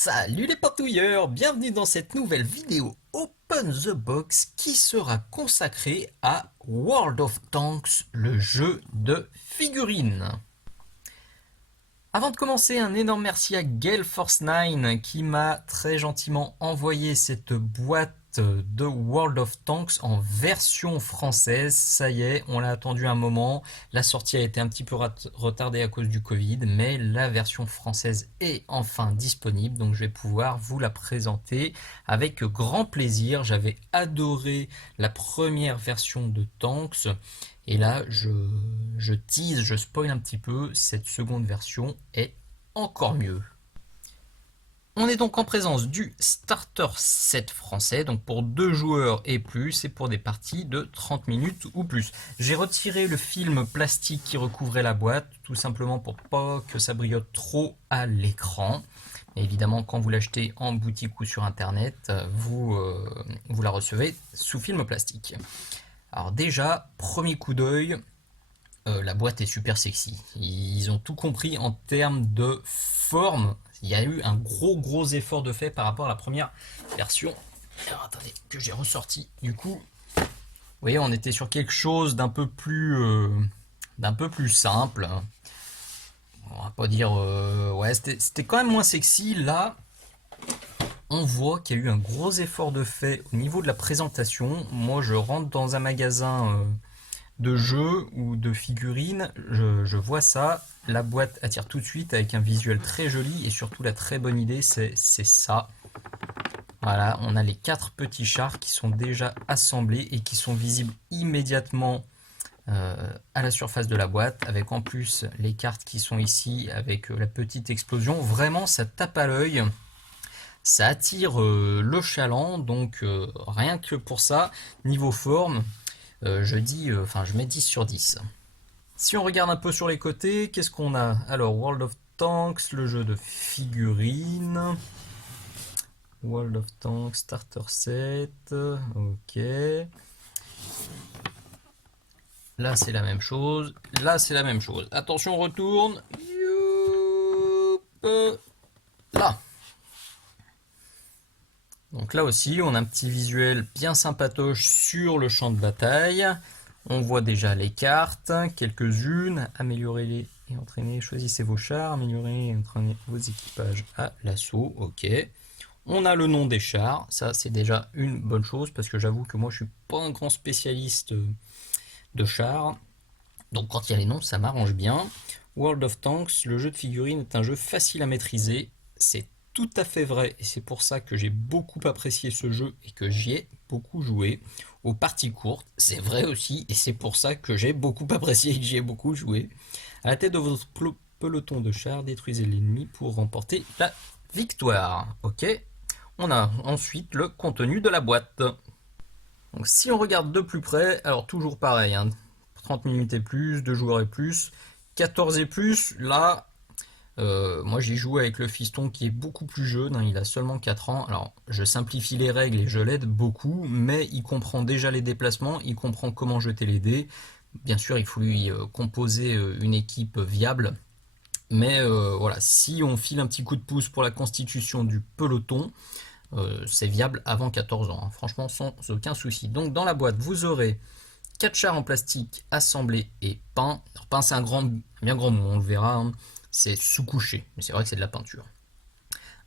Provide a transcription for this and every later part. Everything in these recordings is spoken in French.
Salut les partouilleurs, bienvenue dans cette nouvelle vidéo Open the Box qui sera consacrée à World of Tanks, le jeu de figurines. Avant de commencer, un énorme merci à Gale Force 9 qui m'a très gentiment envoyé cette boîte de World of Tanks en version française. Ça y est, on l'a attendu un moment. La sortie a été un petit peu retardée à cause du Covid, mais la version française est enfin disponible, donc je vais pouvoir vous la présenter avec grand plaisir. J'avais adoré la première version de Tanks. Et là, je tease, je spoil un petit peu, cette seconde version est encore mieux. On est donc en présence du starter set français, donc pour 2 joueurs et plus, et pour des parties de 30 minutes ou plus. J'ai retiré le film plastique qui recouvrait la boîte, tout simplement pour pas que ça brillante trop à l'écran. Évidemment, quand vous l'achetez en boutique ou sur internet, vous la recevez sous film plastique. Alors déjà, premier coup d'œil, la boîte est super sexy. Ils ont tout compris en termes de forme. Il y a eu un gros effort de fait par rapport à la première version. Alors attendez, que j'ai ressorti. Du coup, vous voyez, on était sur quelque chose d'un peu plus simple. On va pas dire, ouais, c'était quand même moins sexy. Là, on voit qu'il y a eu un gros effort de fait au niveau de la présentation. Moi, je rentre dans un magasin de jeux ou de figurines, je vois ça, la boîte attire tout de suite avec un visuel très joli et surtout la très bonne idée c'est ça. Voilà, on a les 4 petits chars qui sont déjà assemblés et qui sont visibles immédiatement à la surface de la boîte, avec en plus les cartes qui sont ici avec la petite explosion. Vraiment, ça tape à l'œil. Ça attire le chaland, donc rien que pour ça, niveau forme, je mets 10 sur 10. Si on regarde un peu sur les côtés, qu'est-ce qu'on a? Alors, World of Tanks, le jeu de figurines. World of Tanks, Starter Set. Ok. Là, c'est la même chose. Là, c'est la même chose. Attention, on retourne. Youp. Là. Donc là aussi, on a un petit visuel bien sympatoche sur le champ de bataille. On voit déjà les cartes, quelques-unes. Améliorez-les et entraînez, choisissez vos chars, améliorez et entraînez vos équipages à l'assaut. Ok. On a le nom des chars, ça c'est déjà une bonne chose parce que j'avoue que moi je suis pas un grand spécialiste de chars. Donc quand il y a les noms, ça m'arrange bien. World of Tanks, le jeu de figurines est un jeu facile à maîtriser. C'est tout à fait vrai et c'est pour ça que j'ai beaucoup apprécié ce jeu et que j'y ai beaucoup joué. Aux parties courtes, c'est vrai aussi et c'est pour ça que j'ai beaucoup apprécié et que j'y ai beaucoup joué. À la tête de votre peloton de chars, détruisez l'ennemi pour remporter la victoire. Ok. On a ensuite le contenu de la boîte. Donc si on regarde de plus près, alors toujours pareil, hein, 30 minutes et plus, 2 joueurs et plus, 14 et plus, là, moi j'y joue avec le fiston qui est beaucoup plus jeune, hein, il a seulement 4 ans. Alors je simplifie les règles et je l'aide beaucoup, mais il comprend déjà les déplacements, il comprend comment jeter les dés. Bien sûr, il faut lui composer une équipe viable. Mais voilà, si on file un petit coup de pouce pour la constitution du peloton, c'est viable avant 14 ans, hein, franchement sans aucun souci. Donc dans la boîte, vous aurez 4 chars en plastique assemblés et peints. Alors, peint, c'est un bien grand mot, on le verra, hein. C'est sous-couché, mais c'est vrai que c'est de la peinture.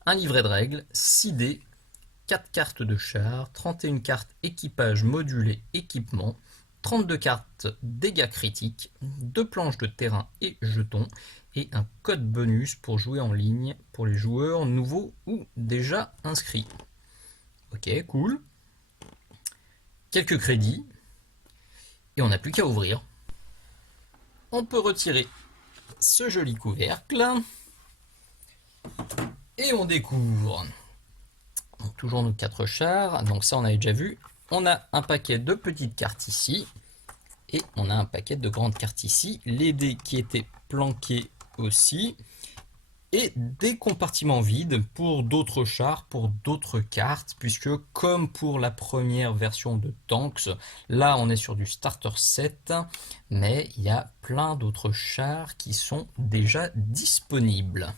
Un livret de règles, 6 dés, 4 cartes de chars, 31 cartes équipage modulé équipement, 32 cartes dégâts critiques, 2 planches de terrain et jetons, et un code bonus pour jouer en ligne pour les joueurs nouveaux ou déjà inscrits. Ok, cool. Quelques crédits, et on n'a plus qu'à ouvrir. On peut retirer ce joli couvercle, et on découvre donc, toujours nos 4 chars, donc ça on avait déjà vu. On a un paquet de petites cartes ici, et on a un paquet de grandes cartes ici, les dés qui étaient planqués aussi, et des compartiments vides pour d'autres chars, pour d'autres cartes, puisque comme pour la première version de Tanks, là on est sur du starter set, mais il y a plein d'autres chars qui sont déjà disponibles.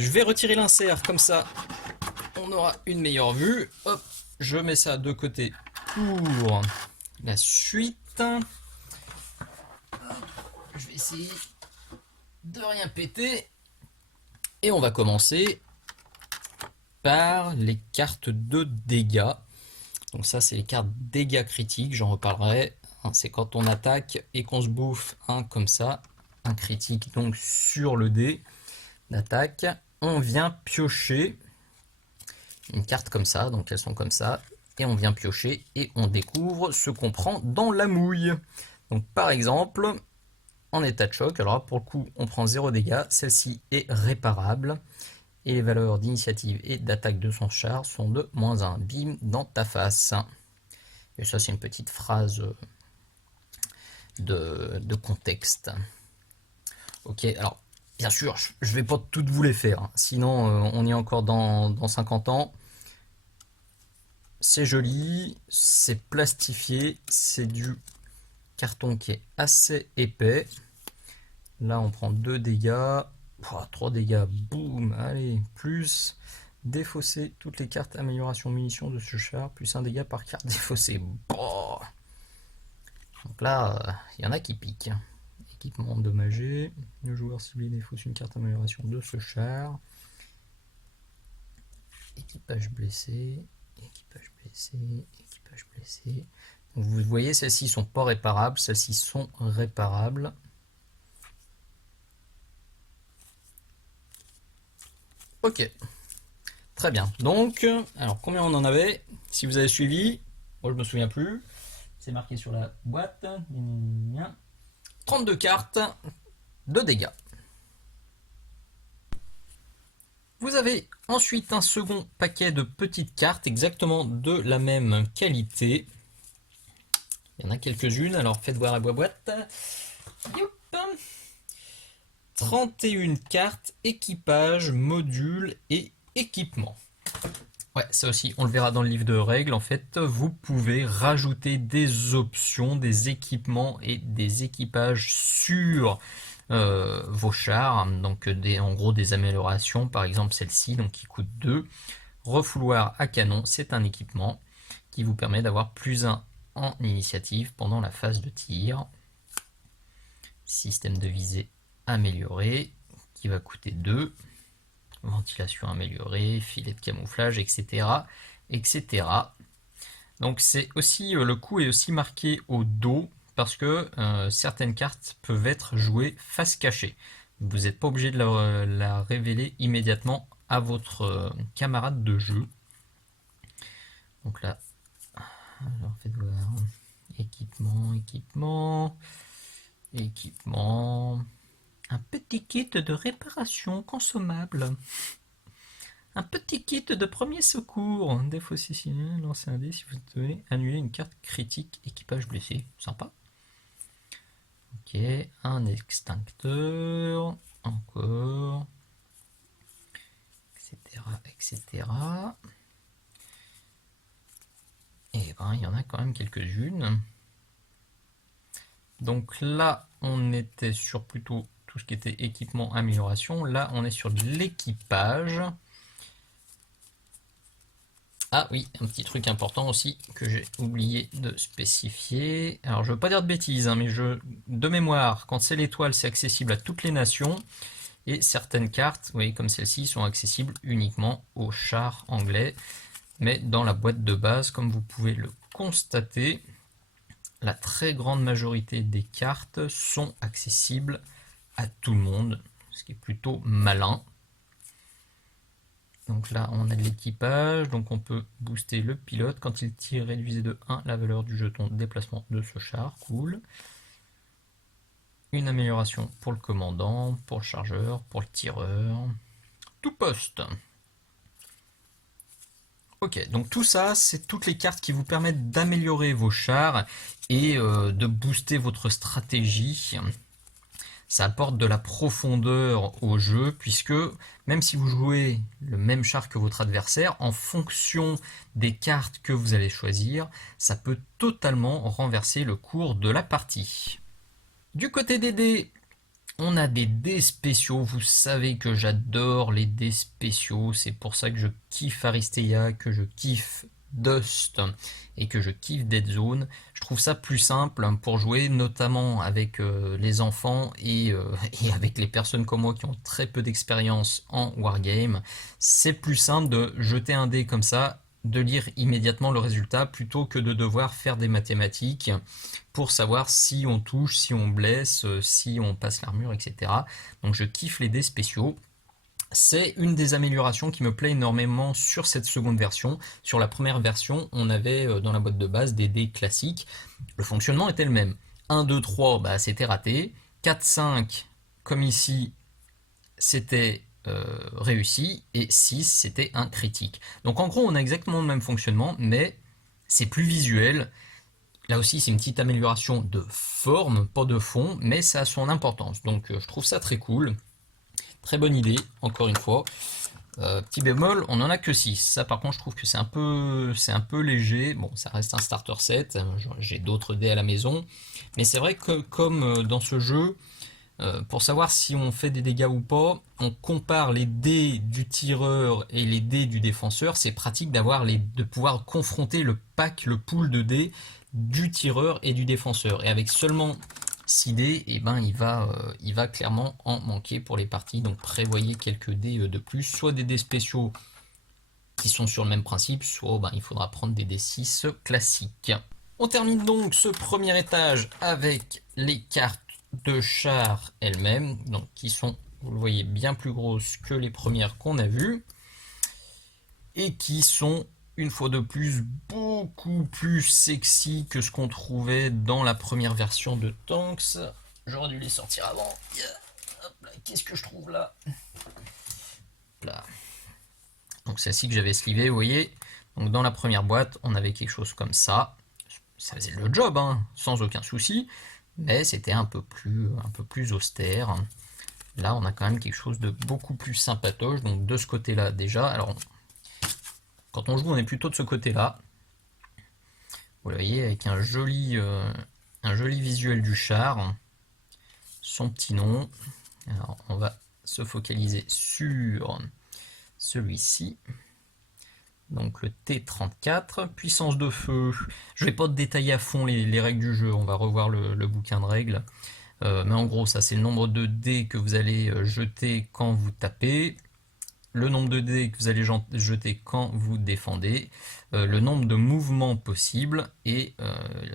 Je vais retirer l'insert, comme ça on aura une meilleure vue. Hop, je mets ça de côté pour la suite. Je vais essayer de rien péter. Et on va commencer par les cartes de dégâts. Donc ça, c'est les cartes dégâts critiques, j'en reparlerai. C'est quand on attaque et qu'on se bouffe un comme ça, un critique donc sur le dé d'attaque. On vient piocher une carte comme ça, donc elles sont comme ça, et on vient piocher et on découvre ce qu'on prend dans la mouille. Donc par exemple, en état de choc, alors là, pour le coup on prend 0 dégâts, celle-ci est réparable, et les valeurs d'initiative et d'attaque de son char sont de -1, bim, dans ta face. Et ça c'est une petite phrase de contexte. Ok, alors bien sûr, je vais pas toutes vous les faire, hein. Sinon on y est encore dans 50 ans. C'est joli, c'est plastifié, c'est du carton qui est assez épais. Là on prend 2 dégâts, 3 dégâts, boum, allez, plus défausser toutes les cartes amélioration munitions de ce char, plus 1 dégât par carte défaussée. Bon. Donc là, il y en a qui piquent. Équipement endommagé, le joueur ciblé défausse une carte amélioration de ce char. Équipage blessé, équipage blessé, équipage blessé. Donc vous voyez, celles-ci sont pas réparables, celles-ci sont réparables. Ok, très bien. Donc, alors combien on en avait? Si vous avez suivi, moi je me souviens plus. C'est marqué sur la boîte. 32 cartes de dégâts. Vous avez ensuite un second paquet de petites cartes exactement de la même qualité. Il y en a quelques-unes, alors faites voir la boîte. 31 cartes, équipage, module et équipement. Ouais, ça aussi, on le verra dans le livre de règles. En fait, vous pouvez rajouter des options, des équipements et des équipages sur vos chars. Donc, en gros, des améliorations. Par exemple, celle-ci, donc qui coûte 2. Refouloir à canon, c'est un équipement qui vous permet d'avoir +1 en initiative pendant la phase de tir. Système de visée amélioré, qui va coûter 2. Ventilation améliorée, filet de camouflage, etc. etc. Donc c'est aussi, le coût est aussi marqué au dos, parce que certaines cartes peuvent être jouées face cachée. Vous n'êtes pas obligé de la révéler immédiatement à votre camarade de jeu. Donc là, alors faites voir, équipement, équipement, équipement. Un petit kit de réparation consommable. Un petit kit de premier secours. Défausser signal, lancer un dé si vous devez annuler une carte critique équipage blessé. Sympa. Ok, un extincteur. Encore. Etc. etc. Et ben, il y en a quand même quelques-unes. Donc là, on était sur plutôt tout ce qui était équipement, amélioration. Là, on est sur de l'équipage. Ah oui, un petit truc important aussi que j'ai oublié de spécifier. Alors, je ne veux pas dire de bêtises, hein, mais de mémoire, quand c'est l'étoile, c'est accessible à toutes les nations. Et certaines cartes, vous voyez, comme celle-ci, sont accessibles uniquement aux chars anglais. Mais dans la boîte de base, comme vous pouvez le constater, la très grande majorité des cartes sont accessibles à tout le monde, ce qui est plutôt malin. Donc là, on a de l'équipage, donc on peut booster le pilote. Quand il tire, réduisez de 1 la valeur du jeton de déplacement de ce char, cool. Une amélioration pour le commandant, pour le chargeur, pour le tireur. Tout poste. Ok, donc tout ça, c'est toutes les cartes qui vous permettent d'améliorer vos chars et de booster votre stratégie. Ça apporte de la profondeur au jeu, puisque même si vous jouez le même char que votre adversaire, en fonction des cartes que vous allez choisir, ça peut totalement renverser le cours de la partie. Du côté des dés, On a des dés spéciaux, vous savez que j'adore les dés spéciaux, c'est pour ça que je kiffe Aristea, que je kiffe Dust et que je kiffe Dead Zone. Je trouve ça plus simple pour jouer, notamment avec les enfants et avec les personnes comme moi qui ont très peu d'expérience en wargame. C'est plus simple de jeter un dé comme ça, de lire immédiatement le résultat plutôt que de devoir faire des mathématiques pour savoir si on touche, si on blesse, si on passe l'armure, etc. Donc je kiffe les dés spéciaux. C'est une des améliorations qui me plaît énormément sur cette seconde version. Sur la première version, on avait dans la boîte de base des dés classiques. Le fonctionnement était le même. 1, 2, 3, bah, c'était raté. 4, 5, comme ici, c'était réussi. Et 6, c'était un critique. Donc en gros, on a exactement le même fonctionnement, mais c'est plus visuel. Là aussi, c'est une petite amélioration de forme, pas de fond, mais ça a son importance. Donc je trouve ça très cool. Très bonne idée, encore une fois. Petit bémol, on n'en a que 6. Ça par contre je trouve que c'est un peu léger. Bon, ça reste un starter set, j'ai d'autres dés à la maison. Mais c'est vrai que comme dans ce jeu, pour savoir si on fait des dégâts ou pas, on compare les dés du tireur et les dés du défenseur. C'est pratique de pouvoir confronter le pack, le pool de dés du tireur et du défenseur. Et avec seulement 6 dés, eh ben, il va clairement en manquer pour les parties. Donc prévoyez quelques dés de plus, soit des dés spéciaux qui sont sur le même principe, soit ben, il faudra prendre des D6 classiques. On termine donc ce premier étage avec les cartes de char elles-mêmes, donc qui sont, vous le voyez, bien plus grosses que les premières qu'on a vues, et qui sont une fois de plus beaucoup plus sexy que ce qu'on trouvait dans la première version de Tanks. J'aurais dû les sortir avant. Qu'est-ce que je trouve là? Là. Donc celle-ci que j'avais slivé, vous voyez. Donc dans la première boîte, on avait quelque chose comme ça. Ça faisait le job, hein, sans aucun souci, mais c'était un peu plus austère. Là, on a quand même quelque chose de beaucoup plus sympatoche. Donc de ce côté-là déjà, alors quand on joue, on est plutôt de ce côté-là. Vous voyez, avec un joli visuel du char, son petit nom. Alors, on va se focaliser sur celui-ci. Donc le T34, puissance de feu. Je vais pas détailler à fond les règles du jeu, on va revoir le bouquin de règles. Mais en gros, ça c'est le nombre de dés que vous allez jeter quand vous tapez, le nombre de dés que vous allez jeter quand vous défendez, le nombre de mouvements possibles et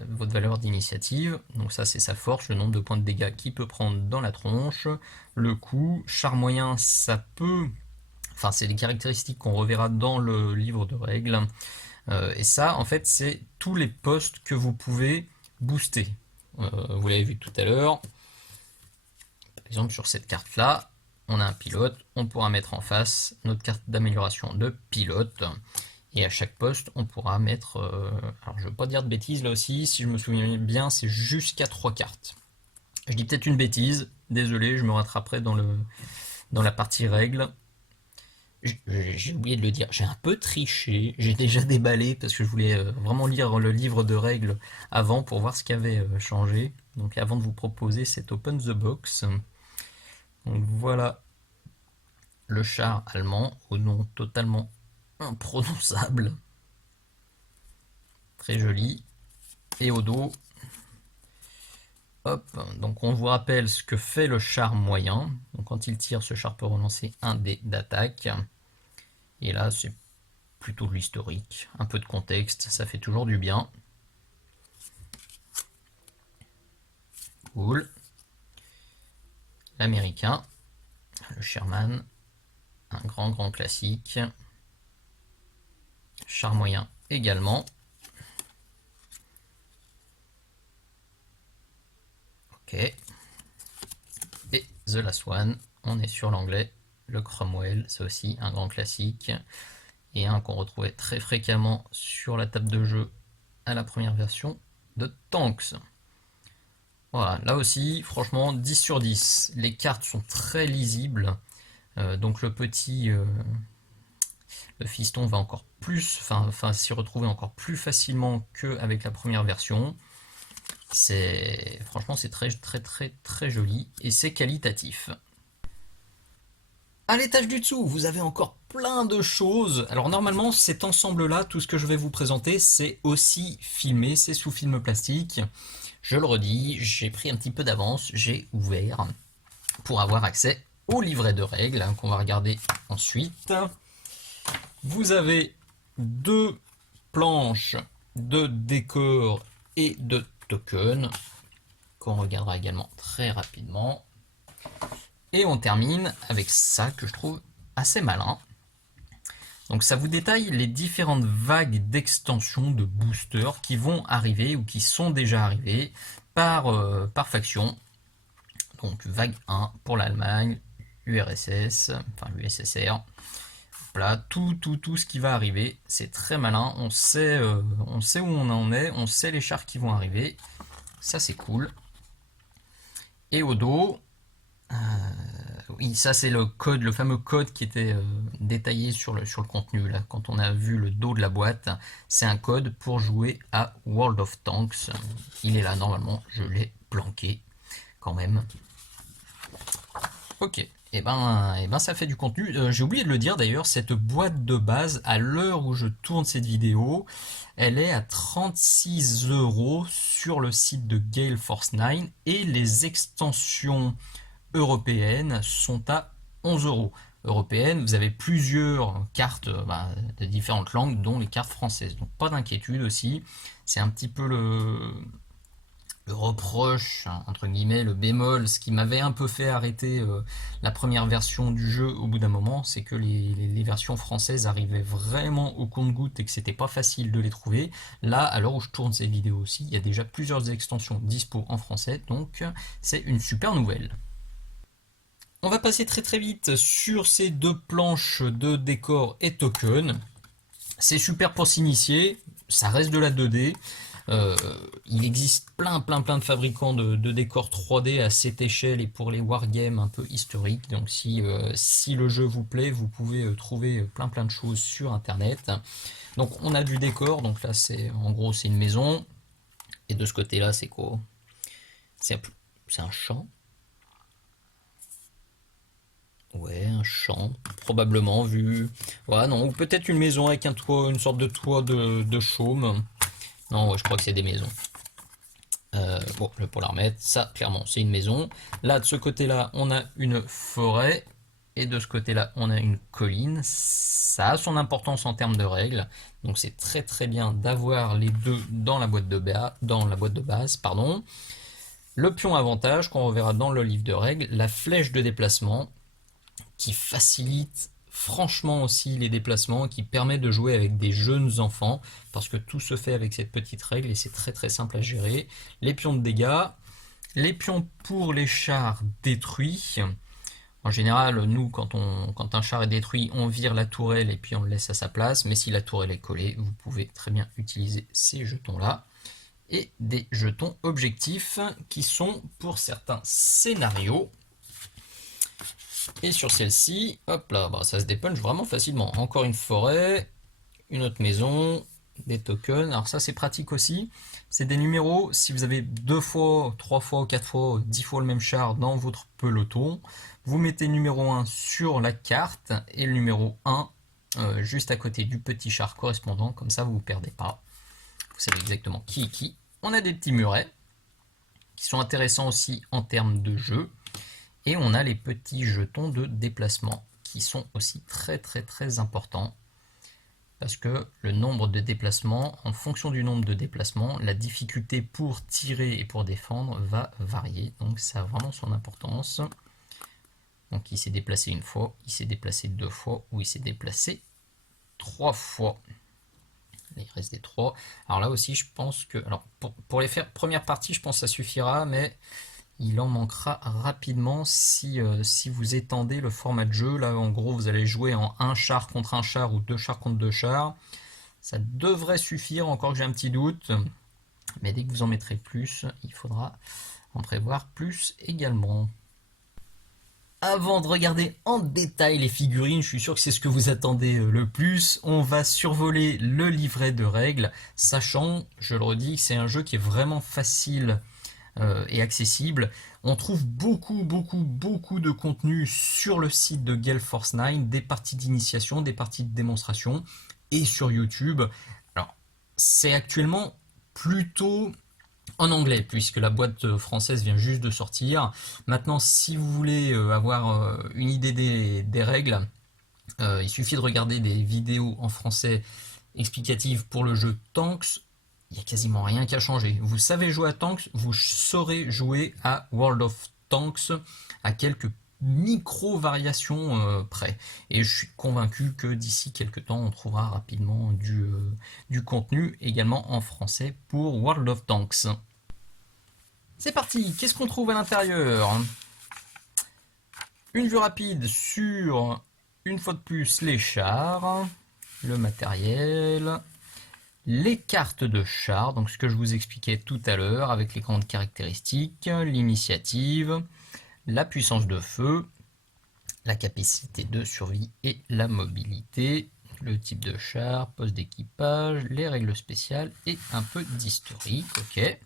votre valeur d'initiative. Donc ça c'est sa force, le nombre de points de dégâts qu'il peut prendre dans la tronche, le coup, char moyen, ça peut... Enfin, c'est des caractéristiques qu'on reverra dans le livre de règles. Et ça, en fait, c'est tous les postes que vous pouvez booster. Vous l'avez vu tout à l'heure. Par exemple, sur cette carte-là, on a un pilote. On pourra mettre en face notre carte d'amélioration de pilote. Et à chaque poste, on pourra mettre... alors, je ne veux pas dire de bêtises, là aussi. Si je me souviens bien, c'est jusqu'à 3 cartes. Je dis peut-être une bêtise. Désolé, je me rattraperai dans la partie règles. J'ai oublié de le dire, j'ai un peu triché, j'ai déjà déballé parce que je voulais vraiment lire le livre de règles avant pour voir ce qui avait changé. Donc avant de vous proposer cet Open the Box. Donc voilà le char allemand au nom totalement imprononçable. Très joli. Et au dos, hop, donc on vous rappelle ce que fait le char moyen. Donc quand il tire, ce char peut relancer un dé d'attaque. Et là, c'est plutôt de l'historique, un peu de contexte, ça fait toujours du bien. Cool. L'américain, le Sherman, un grand classique. Char moyen également. Ok. Et The Last One, on est sur l'anglais. Le Cromwell, c'est aussi un grand classique. Et un qu'on retrouvait très fréquemment sur la table de jeu à la première version de Tanks. Voilà, là aussi, franchement, 10 sur 10. Les cartes sont très lisibles. Donc le fiston va encore plus, s'y retrouver encore plus facilement qu'avec la première version. Franchement, c'est très très très très joli et c'est qualitatif. À l'étage du dessous, vous avez encore plein de choses. Alors normalement, cet ensemble-là, tout ce que je vais vous présenter, c'est aussi filmé, c'est sous film plastique. Je le redis, j'ai pris un petit peu d'avance, j'ai ouvert pour avoir accès au livret de règles qu'on va regarder ensuite. Vous avez deux planches de décor et de tokens qu'on regardera également très rapidement. Et on termine avec ça que je trouve assez malin. Donc ça vous détaille les différentes vagues d'extensions de boosters qui vont arriver ou qui sont déjà arrivées par faction. Donc vague 1 pour l'Allemagne, URSS, enfin l'USSR. Là, tout ce qui va arriver, c'est très malin. On sait où on en est, on sait les chars qui vont arriver. Ça c'est cool. Et au dos, oui, ça c'est le code, le fameux code qui était détaillé sur le contenu. Là, quand on a vu le dos de la boîte, c'est un code pour jouer à World of Tanks. Il est là normalement, je l'ai planqué quand même. Ok, et ben ça fait du contenu. J'ai oublié de le dire d'ailleurs, cette boîte de base, à l'heure où je tourne cette vidéo, elle est à 36 € sur le site de Gale Force 9 et les extensions européennes sont à 11 €. Européennes, vous avez plusieurs cartes de différentes langues, dont les cartes françaises. Donc pas d'inquiétude aussi. C'est un petit peu le reproche, entre guillemets, le bémol, ce qui m'avait un peu fait arrêter la première version du jeu au bout d'un moment, c'est que les versions françaises arrivaient vraiment au compte-gouttes et que c'était pas facile de les trouver. Là, à l'heure où je tourne ces vidéos aussi, il y a déjà plusieurs extensions dispo en français, donc c'est une super nouvelle. On va passer très très vite sur ces deux planches de décor et token. C'est super pour s'initier, ça reste de la 2D. Il existe plein de fabricants de décors 3D à cette échelle et pour les wargames un peu historiques. Donc si le jeu vous plaît, vous pouvez trouver plein de choses sur internet. Donc on a du décor, donc là c'est en gros c'est une maison. Et de ce côté-là c'est quoi? C'est un champ. Ouais, un champ, probablement vu. Ouais, non, ou peut-être une maison avec un toit, une sorte de toit de chaume. Non, ouais, je crois que c'est des maisons. Bon, pour la remettre, ça, clairement, c'est une maison. Là, de ce côté-là, on a une forêt. Et de ce côté-là, on a une colline. Ça a son importance en termes de règles. Donc, c'est très très bien d'avoir les deux dans la boîte de base, pardon. Le pion avantage, qu'on reverra dans le livre de règles. La flèche de déplacement, qui facilite franchement aussi les déplacements, qui permet de jouer avec des jeunes enfants, parce que tout se fait avec cette petite règle et c'est très très simple à gérer. Les pions de dégâts, les pions pour les chars détruits. En général, nous, quand un char est détruit, on vire la tourelle et puis on le laisse à sa place, mais si la tourelle est collée, vous pouvez très bien utiliser ces jetons-là. Et des jetons objectifs qui sont pour certains scénarios. Et sur celle-ci, hop là, ça se dépunch vraiment facilement. Encore une forêt, une autre maison, des tokens. Alors ça c'est pratique aussi. C'est des numéros, si vous avez 2 fois, 3 fois, 4 fois, 10 fois le même char dans votre peloton, vous mettez le numéro 1 sur la carte et le numéro 1 juste à côté du petit char correspondant. Comme ça vous ne vous perdez pas. Vous savez exactement qui est qui. On a des petits murets qui sont intéressants aussi en termes de jeu. Et on a les petits jetons de déplacement qui sont aussi très importants parce que le nombre de déplacements, en fonction du nombre de déplacements, la difficulté pour tirer et pour défendre va varier. Donc ça a vraiment son importance. Donc il s'est déplacé une fois, il s'est déplacé 2 fois ou il s'est déplacé 3 fois. Là, il reste des 3. Alors là aussi je pense que... Alors pour les faire première partie je pense que ça suffira, mais... il en manquera rapidement si vous étendez le format de jeu. Là, en gros, vous allez jouer en un char contre un char ou 2 chars contre 2 chars. Ça devrait suffire, encore que j'ai un petit doute. Mais dès que vous en mettrez plus, il faudra en prévoir plus également. Avant de regarder en détail les figurines, je suis sûr que c'est ce que vous attendez le plus, on va survoler le livret de règles, sachant, je le redis, que c'est un jeu qui est vraiment facile et accessible. On trouve beaucoup de contenu sur le site de Gale Force 9, des parties d'initiation, des parties de démonstration, et sur YouTube. Alors, c'est actuellement plutôt en anglais, puisque la boîte française vient juste de sortir. Maintenant, si vous voulez avoir une idée des règles, il suffit de regarder des vidéos en français explicatives pour le jeu Tanks. Il n'y a quasiment rien qui a changé. Vous savez jouer à Tanks, vous saurez jouer à World of Tanks à quelques micro-variations près. Et je suis convaincu que d'ici quelques temps, on trouvera rapidement du contenu également en français pour World of Tanks. C'est parti, qu'est-ce qu'on trouve à l'intérieur? Une vue rapide sur, une fois de plus, les chars, le matériel, les cartes de chars, donc ce que je vous expliquais tout à l'heure avec les grandes caractéristiques, l'initiative, la puissance de feu, la capacité de survie et la mobilité, le type de char, poste d'équipage, les règles spéciales et un peu d'historique. Ok.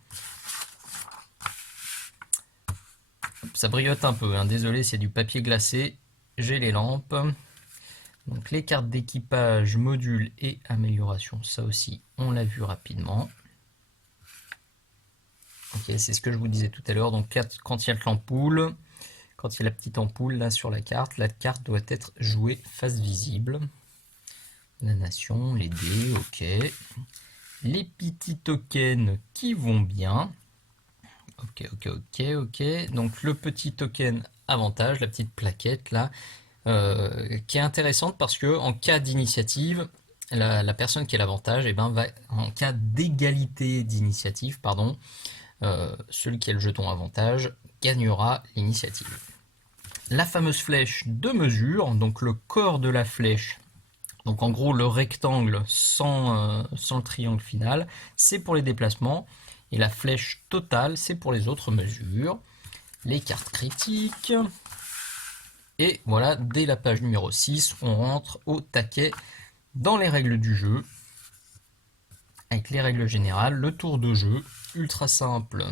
Ça briote un peu, hein. Désolé, c'est du papier glacé. J'ai les lampes. Donc les cartes d'équipage, modules et amélioration, ça aussi, on l'a vu rapidement. Ok, c'est ce que je vous disais tout à l'heure. Donc quand il y a l'ampoule, quand il y a la petite ampoule là sur la carte doit être jouée face visible. La nation, les dés, ok. Les petits tokens qui vont bien. Ok. Donc le petit token avantage, la petite plaquette là, qui est intéressante parce que en cas d'initiative, la personne qui a l'avantage, va, en cas d'égalité d'initiative, pardon, celui qui a le jeton avantage gagnera l'initiative. La fameuse flèche de mesure, donc le corps de la flèche, donc en gros le rectangle sans le triangle final, c'est pour les déplacements. Et la flèche totale, c'est pour les autres mesures. Les cartes critiques. Et voilà, dès la page numéro 6, on rentre au taquet dans les règles du jeu. Avec les règles générales, le tour de jeu, ultra simple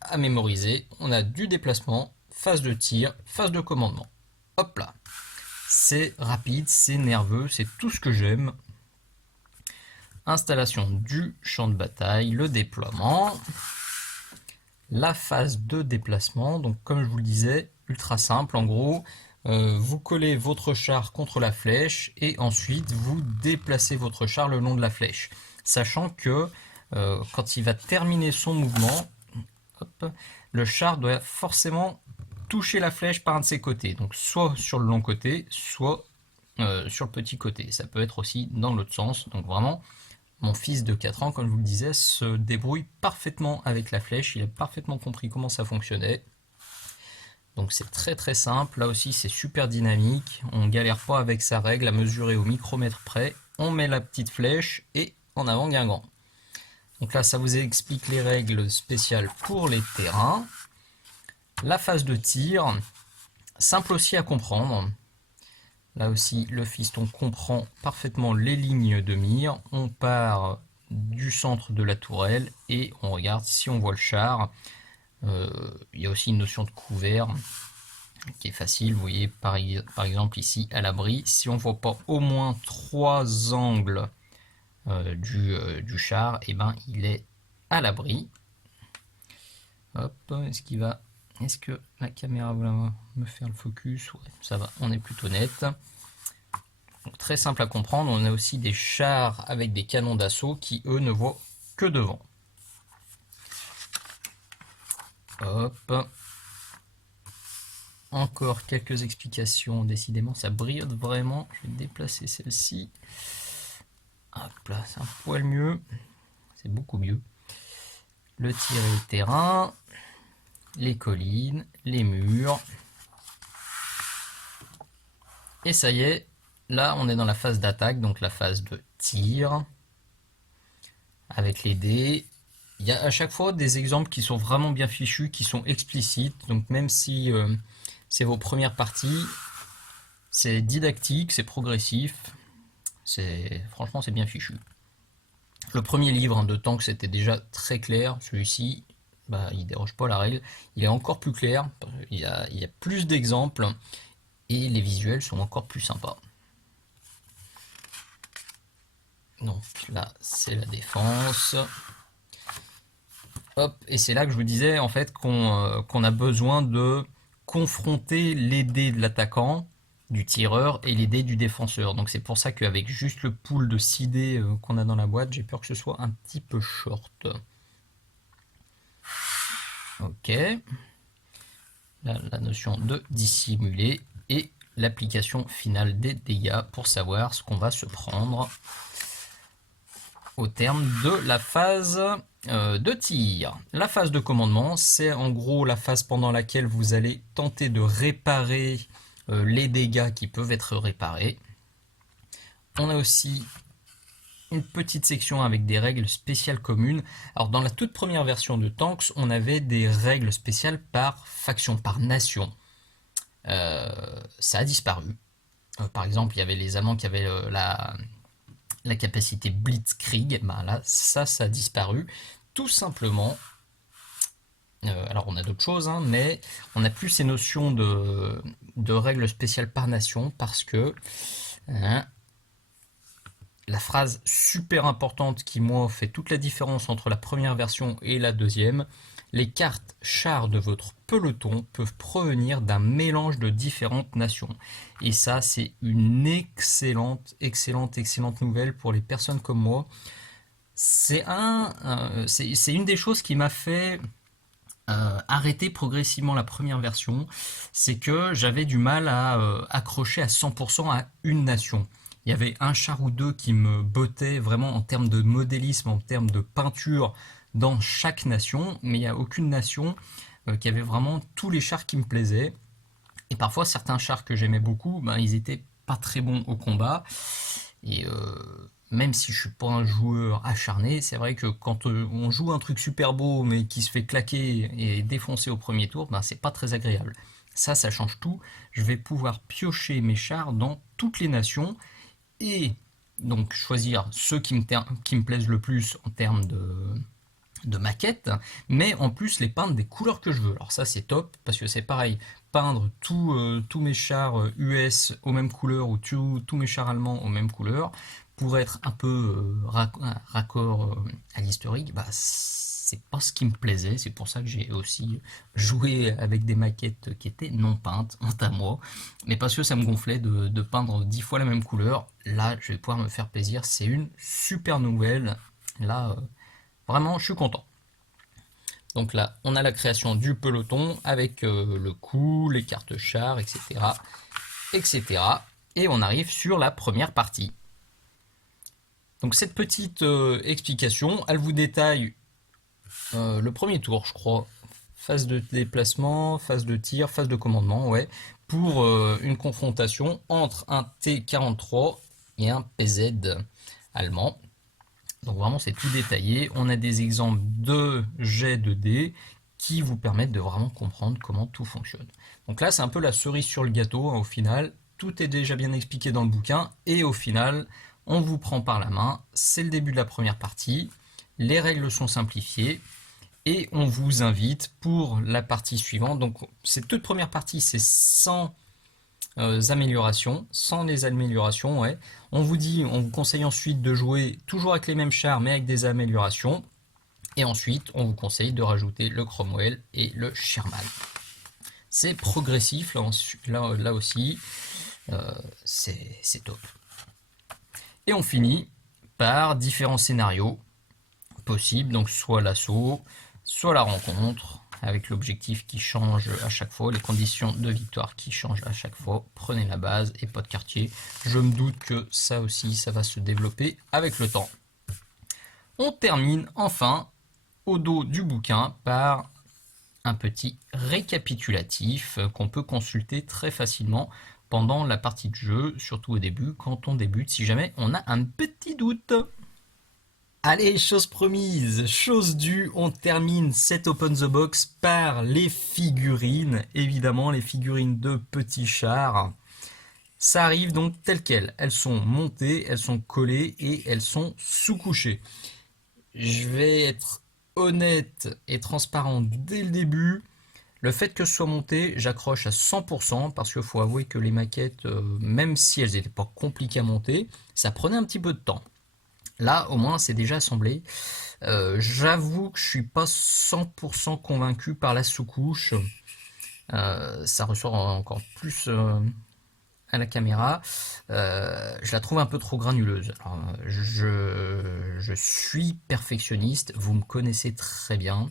à mémoriser. On a du déplacement, phase de tir, phase de commandement. Hop là. C'est rapide, c'est nerveux, c'est tout ce que j'aime. Installation du champ de bataille, le déploiement, la phase de déplacement. Donc comme je vous le disais, ultra simple en gros. Vous collez votre char contre la flèche et ensuite vous déplacez votre char le long de la flèche. Sachant que quand il va terminer son mouvement, hop, le char doit forcément toucher la flèche par un de ses côtés. Donc soit sur le long côté, soit sur le petit côté. Ça peut être aussi dans l'autre sens. Donc vraiment, mon fils de 4 ans, comme je vous le disais, se débrouille parfaitement avec la flèche. Il a parfaitement compris comment ça fonctionnait. Donc c'est très simple. Là aussi, c'est super dynamique. On ne galère pas avec sa règle à mesurer au micromètre près. On met la petite flèche et en avant Guingamp. Donc là, ça vous explique les règles spéciales pour les terrains. La phase de tir, simple aussi à comprendre. Là aussi, le fiston comprend parfaitement les lignes de mire. On part du centre de la tourelle et on regarde si on voit le char. Il y a aussi une notion de couvert qui est facile. Vous voyez par exemple ici à l'abri, si on ne voit pas au moins 3 angles du char, il est à l'abri. Hop, est-ce que la caméra va me faire le focus? Ouais, ça va, on est plutôt net. Donc, très simple à comprendre. On a aussi des chars avec des canons d'assaut qui, eux, ne voient que devant. Hop. Encore quelques explications. Décidément, ça brille vraiment. Je vais déplacer celle-ci. Hop là, c'est un poil mieux. C'est beaucoup mieux. Le tir et le terrain. Les collines, les murs. Et ça y est, là on est dans la phase d'attaque, donc la phase de tir. Avec les dés. Il y a à chaque fois des exemples qui sont vraiment bien fichus, qui sont explicites. Donc même si c'est vos premières parties. C'est didactique, c'est progressif. Franchement, c'est bien fichu. Le premier livre de Tanks c'était déjà très clair. Celui-ci, bah, il déroge pas à la règle. Il est encore plus clair. Il y a plus d'exemples et les visuels sont encore plus sympas. Donc là, c'est la défense. Hop, et c'est là que je vous disais en fait qu'on a besoin de confronter les dés de l'attaquant, du tireur et les dés du défenseur. Donc c'est pour ça qu'avec juste le pool de 6 dés qu'on a dans la boîte, j'ai peur que ce soit un petit peu short. Ok. Là, la notion de dissimuler et l'application finale des dégâts pour savoir ce qu'on va se prendre au terme de la phase de tir. La phase de commandement, c'est en gros la phase pendant laquelle vous allez tenter de réparer les dégâts qui peuvent être réparés. On a aussi une petite section avec des règles spéciales communes. Alors dans la toute première version de Tanks, on avait des règles spéciales par faction, par nation. Ça a disparu. Par exemple, il y avait les Allemands qui avaient la capacité Blitzkrieg, ben là, ça a disparu. Tout simplement, alors on a d'autres choses, hein, mais on n'a plus ces notions de règles spéciales par nation, parce que la phrase super importante qui, moi, fait toute la différence entre la première version et la deuxième, les cartes chars de votre peloton peuvent provenir d'un mélange de différentes nations. Et ça, c'est une excellente nouvelle pour les personnes comme moi. C'est une des choses qui m'a fait arrêter progressivement la première version. C'est que j'avais du mal à accrocher à 100% à une nation. Il y avait un char ou deux qui me bottaient vraiment en termes de modélisme, en termes de peinture dans chaque nation, mais il n'y a aucune nation qui avait vraiment tous les chars qui me plaisaient. Et parfois, certains chars que j'aimais beaucoup, ben, ils étaient pas très bons au combat. Et même si je suis pas un joueur acharné, c'est vrai que quand on joue un truc super beau, mais qui se fait claquer et défoncer au premier tour, ben, c'est pas très agréable. Ça change tout. Je vais pouvoir piocher mes chars dans toutes les nations et donc choisir ceux qui me plaisent le plus en termes de maquette, mais en plus les peindre des couleurs que je veux. Alors ça c'est top, parce que c'est pareil, peindre tous mes chars US aux mêmes couleurs ou tous mes chars allemands aux mêmes couleurs, pour être un peu raccord à l'historique, bah, c'est pas ce qui me plaisait. C'est pour ça que j'ai aussi joué avec des maquettes qui étaient non peintes, honte à moi, mais parce que ça me gonflait de peindre 10 fois la même couleur. Là je vais pouvoir me faire plaisir, c'est une super nouvelle. Là vraiment, je suis content. Donc là, on a la création du peloton avec le coup, les cartes chars, etc., etc. Et on arrive sur la première partie. Donc cette petite explication, elle vous détaille le premier tour, je crois. Phase de déplacement, phase de tir, phase de commandement, ouais. Pour une confrontation entre un T-43 et un PZ allemand. Donc vraiment c'est tout détaillé, on a des exemples de jets de dés qui vous permettent de vraiment comprendre comment tout fonctionne. Donc là c'est un peu la cerise sur le gâteau, hein, au final, tout est déjà bien expliqué dans le bouquin et au final on vous prend par la main, c'est le début de la première partie, les règles sont simplifiées et on vous invite pour la partie suivante. Donc cette toute première partie c'est sans améliorations, sans les améliorations, ouais. On vous conseille ensuite de jouer toujours avec les mêmes chars mais avec des améliorations. Et ensuite, on vous conseille de rajouter le Cromwell et le Sherman. C'est progressif là aussi, c'est top. Et on finit par différents scénarios possibles, donc soit l'assaut, soit la rencontre, avec l'objectif qui change à chaque fois, les conditions de victoire qui changent à chaque fois. Prenez la base et pas de quartier. Je me doute que ça aussi, ça va se développer avec le temps. On termine enfin au dos du bouquin par un petit récapitulatif qu'on peut consulter très facilement pendant la partie de jeu, surtout au début, quand on débute, si jamais on a un petit doute. Allez, chose promise, chose due, on termine cet Open the Box par les figurines. Évidemment, les figurines de petits chars. Ça arrive donc telles quelles. Elles sont montées, elles sont collées et elles sont sous-couchées. Je vais être honnête et transparent dès le début. Le fait que ce soit monté, j'accroche à 100% parce qu'il faut avouer que les maquettes, même si elles n'étaient pas compliquées à monter, ça prenait un petit peu de temps. Là, au moins, c'est déjà assemblé. J'avoue que je suis pas 100% convaincu par la sous-couche. Ça ressort encore plus à la caméra. Je la trouve un peu trop granuleuse. Alors, je suis perfectionniste, vous me connaissez très bien.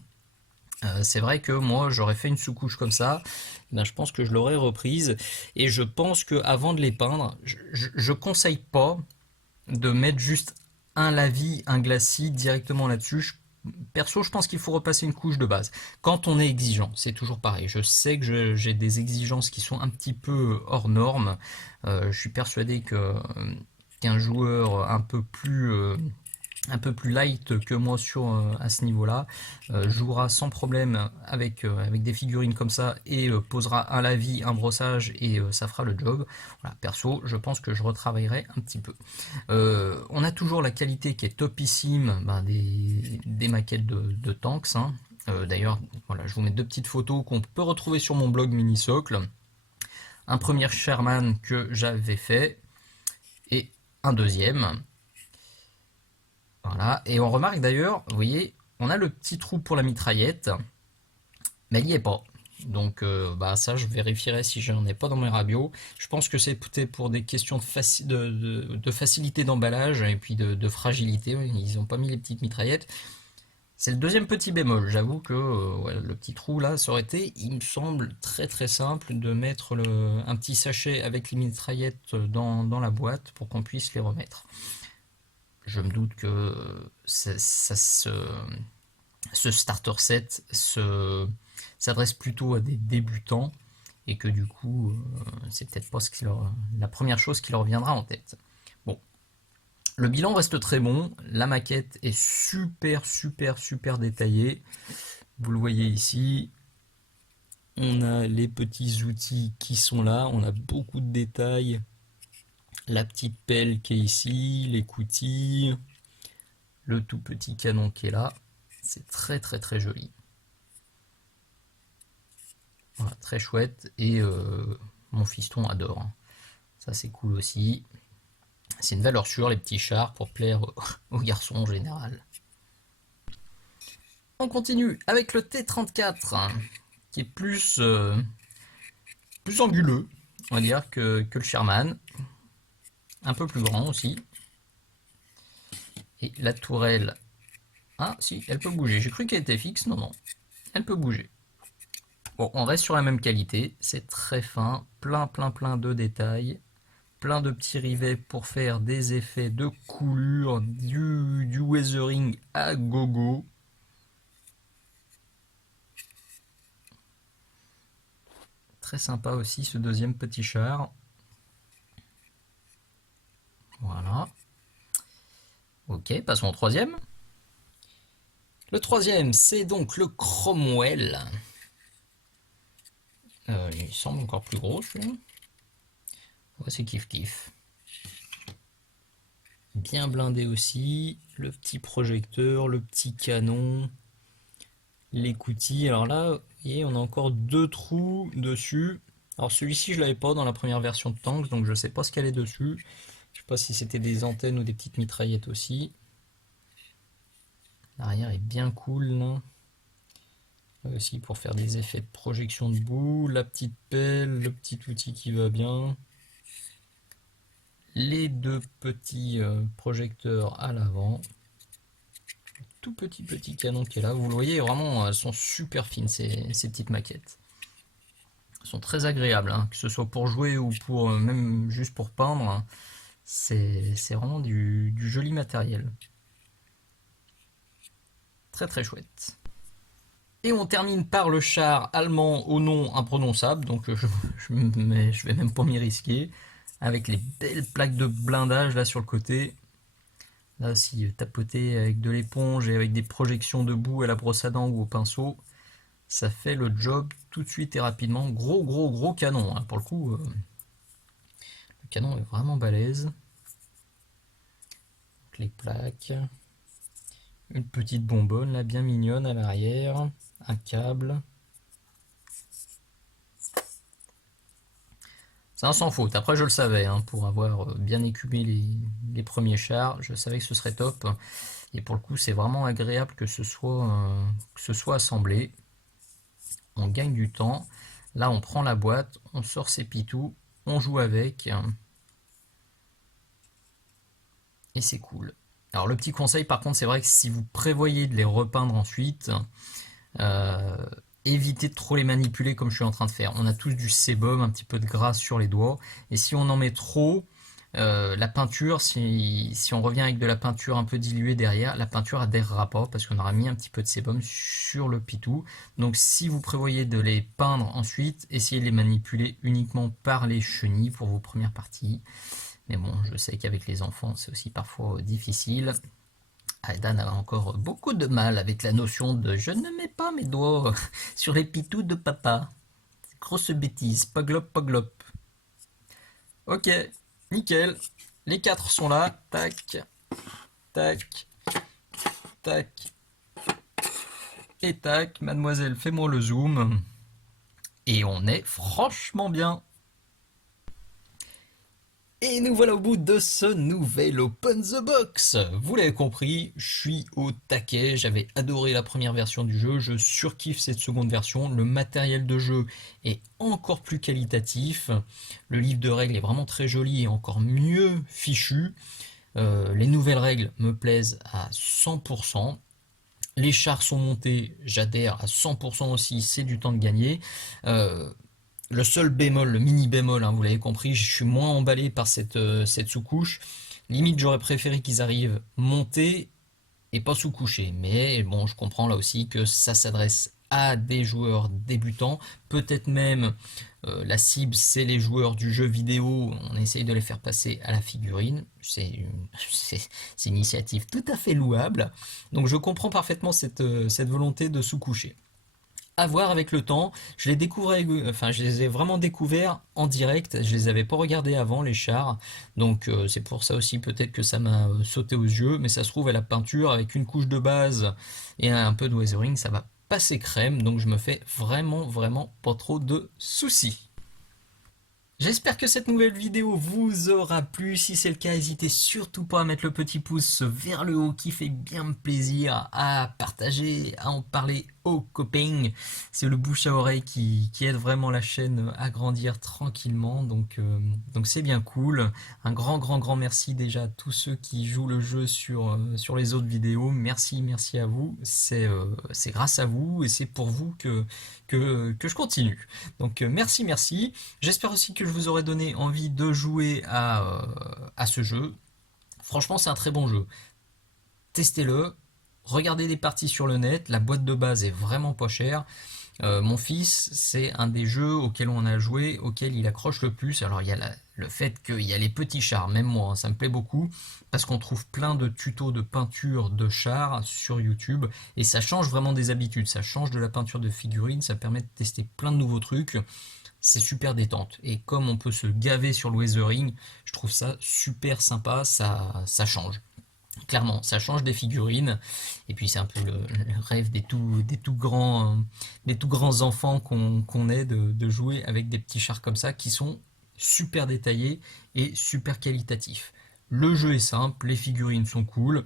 C'est vrai que moi j'aurais fait une sous-couche comme ça, ben, je pense que je l'aurais reprise et je pense que avant de les peindre, je conseille pas de mettre juste un lavis, un glacis directement là-dessus. Perso, je pense qu'il faut repasser une couche de base. Quand on est exigeant, c'est toujours pareil. Je sais que j'ai des exigences qui sont un petit peu hors normes. Je suis persuadé qu'un joueur un peu plus light que moi à ce niveau-là, jouera sans problème avec des figurines comme ça et posera un lavis, un brossage et ça fera le job. Voilà, perso, je pense que je retravaillerai un petit peu. On a toujours la qualité qui est topissime ben, des maquettes de tanks. Hein. D'ailleurs, voilà, je vous mets deux petites photos qu'on peut retrouver sur mon blog Minisocle. Un premier Sherman que j'avais fait et un deuxième. Voilà, et on remarque d'ailleurs, vous voyez, on a le petit trou pour la mitraillette, mais il n'y est pas. Donc bah ça je vérifierai si j'en ai pas dans mes rabios. Je pense que c'est peut-être pour des questions de facilité d'emballage et puis de fragilité. Ils n'ont pas mis les petites mitraillettes. C'est le deuxième petit bémol. J'avoue que ouais, le petit trou là, ça aurait été, il me semble, très très simple de mettre un petit sachet avec les mitraillettes dans la boîte pour qu'on puisse les remettre. Je me doute que ce starter set s'adresse plutôt à des débutants et que du coup, c'est peut-être pas la première chose qui leur viendra en tête. Bon, le bilan reste très bon. La maquette est super, super, super détaillée. Vous le voyez ici. On a les petits outils qui sont là. On a beaucoup de détails. La petite pelle qui est ici, les coutilles, le tout petit canon qui est là. C'est très très très joli. Voilà, très chouette. Et mon fiston adore. Ça c'est cool aussi. C'est une valeur sûre les petits chars pour plaire aux garçons en général. On continue avec le T34 qui est plus anguleux, on va dire, que le Sherman. Un peu plus grand aussi. Et la tourelle, ah si, elle peut bouger. J'ai cru qu'elle était fixe, non, non. Elle peut bouger. Bon, on reste sur la même qualité. C'est très fin, plein, plein, plein de détails. Plein de petits rivets pour faire des effets de coulure, du weathering à gogo. Très sympa aussi ce deuxième petit char. Voilà. Ok, passons au troisième. Le troisième, c'est donc le Cromwell. Il semble encore plus gros celui-là. Ouais, c'est kiff kiff. Bien blindé aussi. Le petit projecteur, le petit canon, les coutilles. Alors là, vous voyez, on a encore deux trous dessus. Alors celui-ci, je l'avais pas dans la première version de Tanks, donc je sais pas ce qu'elle est dessus. Je sais pas si c'était des antennes ou des petites mitraillettes aussi. L'arrière est bien cool là. Aussi pour faire des effets de projection de boue, la petite pelle, le petit outil qui va bien. Les deux petits projecteurs à l'avant. Tout petit canon qui est là. Vous le voyez, vraiment, elles sont super fines ces petites maquettes. Elles sont très agréables, hein, que ce soit pour jouer ou pour même juste pour peindre. Hein, c'est vraiment du joli matériel. Très très chouette. Et on termine par le char allemand au nom imprononçable, donc je vais même pas m'y risquer, avec les belles plaques de blindage là sur le côté. Là, si tapoter avec de l'éponge et avec des projections de boue à la brosse à dents ou au pinceau, ça fait le job tout de suite et rapidement. Gros, gros, gros canon, hein. Pour le coup, le canon est vraiment balèze. Donc, les plaques. Une petite bonbonne là, bien mignonne à l'arrière. Un câble. C'est un sans faute. Après, je le savais, hein, pour avoir bien écumé les premiers chars, je savais que ce serait top. Et pour le coup, c'est vraiment agréable que ce soit assemblé. On gagne du temps. Là, on prend la boîte, on sort ses pitous, on joue avec. Et c'est cool. Alors, le petit conseil, par contre, c'est vrai que si vous prévoyez de les repeindre ensuite, euh, évitez de trop les manipuler comme je suis en train de faire. On a tous du sébum, un petit peu de gras sur les doigts. Et si on en met trop, la peinture, si on revient avec de la peinture un peu diluée derrière, la peinture adhérera pas parce qu'on aura mis un petit peu de sébum sur le pitou. Donc si vous prévoyez de les peindre ensuite, essayez de les manipuler uniquement par les chenilles pour vos premières parties. Mais bon, je sais qu'avec les enfants, c'est aussi parfois difficile. Aidan a encore beaucoup de mal avec la notion de je ne mets pas mes doigts sur les pitous de papa. Grosse bêtise, pas glop, pas glop. Ok, nickel. Les quatre sont là. Tac, tac, tac et tac. Mademoiselle, fais-moi le zoom. Et on est franchement bien. Et nous voilà au bout de ce nouvel Open the Box. Vous l'avez compris, je suis au taquet, j'avais adoré la première version du jeu, je surkiffe cette seconde version, le matériel de jeu est encore plus qualitatif, le livre de règles est vraiment très joli et encore mieux fichu, les nouvelles règles me plaisent à 100%. Les chars sont montés, j'adhère à 100% aussi, c'est du temps de gagner. Euh, le seul bémol, le mini bémol, hein, vous l'avez compris, je suis moins emballé par cette sous-couche. Limite, j'aurais préféré qu'ils arrivent montés et pas sous-couchés. Mais bon, je comprends là aussi que ça s'adresse à des joueurs débutants. Peut-être même la cible, c'est les joueurs du jeu vidéo. On essaye de les faire passer à la figurine. C'est une initiative tout à fait louable. Donc je comprends parfaitement cette volonté de sous-coucher. À voir avec le temps. Je les ai vraiment découverts en direct. Je les avais pas regardés avant les chars, donc c'est pour ça aussi peut-être que ça m'a sauté aux yeux. Mais ça se trouve à la peinture avec une couche de base et un peu de weathering, ça va passer crème. Donc je me fais vraiment vraiment pas trop de soucis. J'espère que cette nouvelle vidéo vous aura plu. Si c'est le cas, n'hésitez surtout pas à mettre le petit pouce vers le haut qui fait bien plaisir, à partager, à en parler aux copains. C'est le bouche à oreille qui aide vraiment la chaîne à grandir tranquillement. Donc c'est bien cool. Un grand, grand, grand merci déjà à tous ceux qui jouent le jeu sur les autres vidéos. Merci, merci à vous. C'est grâce à vous et c'est pour vous que je continue. Donc merci, merci. J'espère aussi que je vous aurai donné envie de jouer à ce jeu. Franchement, c'est un très bon jeu. Testez-le, regardez les parties sur le net, la boîte de base est vraiment pas chère. Mon fils, c'est un des jeux auxquels on a joué, auquel il accroche le plus. Alors il y a le fait qu'il y a les petits chars, même moi, hein, ça me plaît beaucoup, parce qu'on trouve plein de tutos de peinture de chars sur YouTube, et ça change vraiment des habitudes, ça change de la peinture de figurines, ça permet de tester plein de nouveaux trucs. C'est super détente. Et comme on peut se gaver sur le weathering, je trouve ça super sympa, ça change. Clairement, ça change des figurines. Et puis c'est un peu le rêve des tout grands enfants qu'on est de jouer avec des petits chars comme ça qui sont super détaillés et super qualitatifs. Le jeu est simple, les figurines sont cool,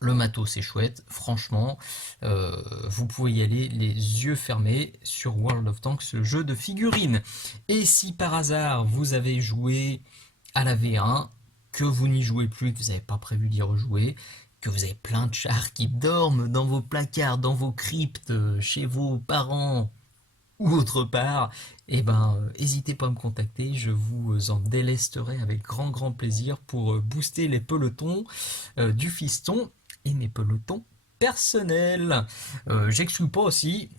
le matos c'est chouette, franchement, vous pouvez y aller les yeux fermés sur World of Tanks, le jeu de figurines. Et si par hasard vous avez joué à la V1, que vous n'y jouez plus, que vous n'avez pas prévu d'y rejouer, que vous avez plein de chars qui dorment dans vos placards, dans vos cryptes, chez vos parents ou autre part, eh ben, n'hésitez pas à me contacter, je vous en délesterai avec grand grand plaisir pour booster les pelotons du fiston et mes pelotons personnels. J'exclus pas aussi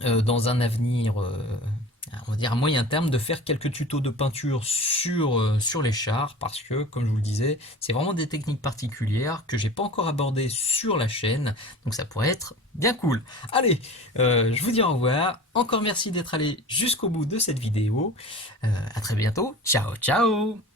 dans un avenir, on va dire à moyen terme, de faire quelques tutos de peinture sur les chars, parce que, comme je vous le disais, c'est vraiment des techniques particulières que j'ai pas encore abordées sur la chaîne, donc ça pourrait être bien cool. Allez, je vous dis au revoir, encore merci d'être allé jusqu'au bout de cette vidéo, à très bientôt, ciao ciao!